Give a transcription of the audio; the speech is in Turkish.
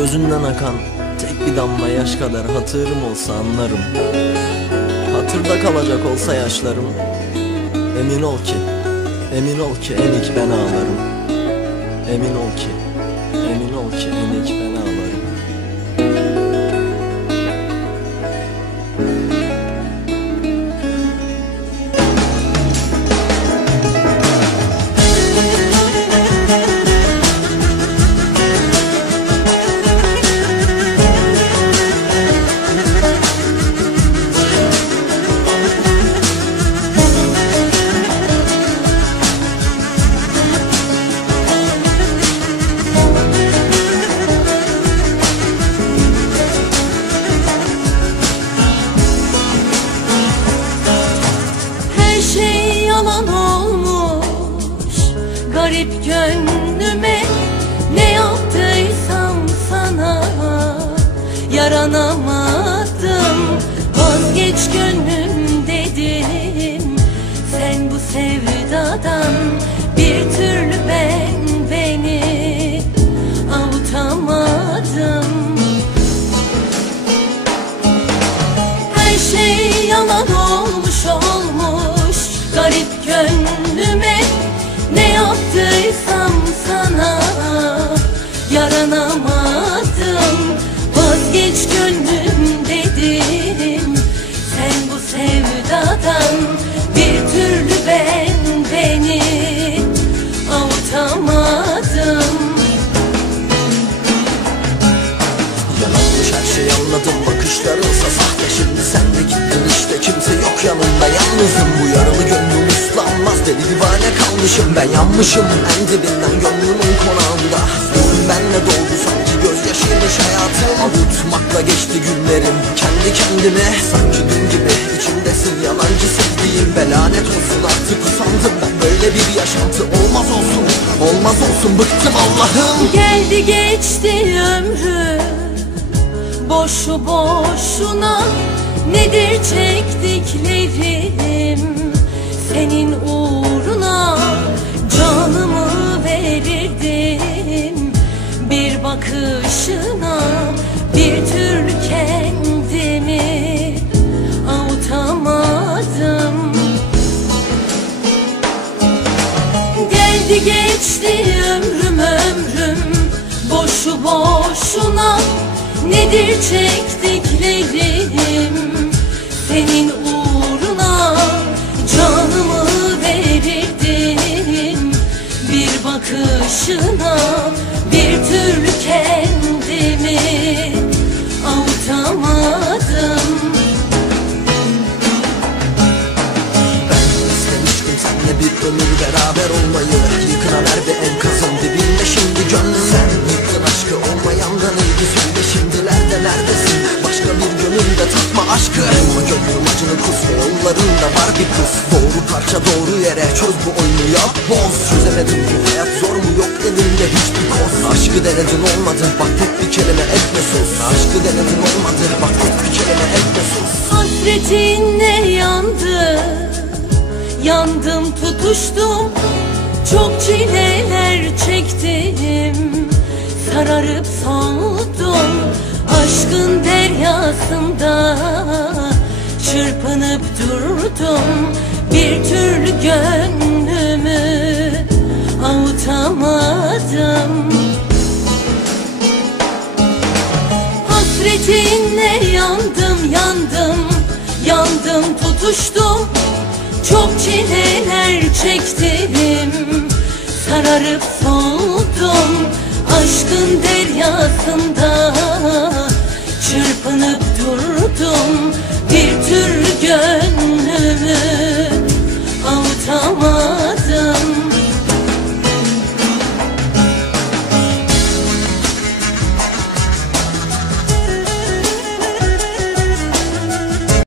Gözünden akan tek bir damla yaş kadar hatırım olsa anlarım. Hatırda kalacak olsa yaşlarım. Emin ol ki, emin ol ki en ben ağlarım. Emin ol ki, emin ol ki en ilk Garip gönlüme Ne yaptıysam sana Yaranamadım. Vazgeç gönlüm dedim Sen bu sevdadan Bir türlü ben beni Avutamadım. Her şey yalan olmuş olmuş anladım bakışlarınsa sahte. Şimdi sen de gittin işte kimse yok yanımda Yalnızım bu yaralı gönlüm ıslanmaz Deli divane kalmışım ben yanmışım. En dibinden gönlümün konağında. Gözüm benle doldu sanki gözyaşıymış hayatım. Avutmakla geçti günlerim kendi kendime. Sanki dün gibi içimdesin yalancı sevdiğim. Belanet olsun artık usandım ben. Böyle bir yaşantı Olmaz olsun olmaz olsun. Bıktım Allah'ım. Geldi geçti ömrüm Boşu boşuna Nedir çektiklerim? Senin uğruna Canımı verirdim. Bir bakışına Bir türlü kendimi Avutamadım. Geldi geçti ömrüm ömrüm. Boşu boşuna Nedir çektiklerim? Senin gönlüm acını kus yollarında var bir kız. Doğru parça doğru yere çöz bu oyunu yap boz. Çözemedim bu hayat zor mu? Yok elinde hiçbir koz. Aşkı denedin olmadı bak tek bir kelime etme sus. Aşkı denedin olmadı bak tek bir kelime etme sus. Hasretinle yandım Yandım tutuştum. Çok çileler çektim. Sararıp soldum Aşkın deryasında Durdum Bir türlü gönlümü Avutamadım. Hasretinle yandım yandım Yandım tutuştum. Çok çileler çektim Sararıp soldum. Aşkın deryasında Çırpınıp durdum. Bir türlü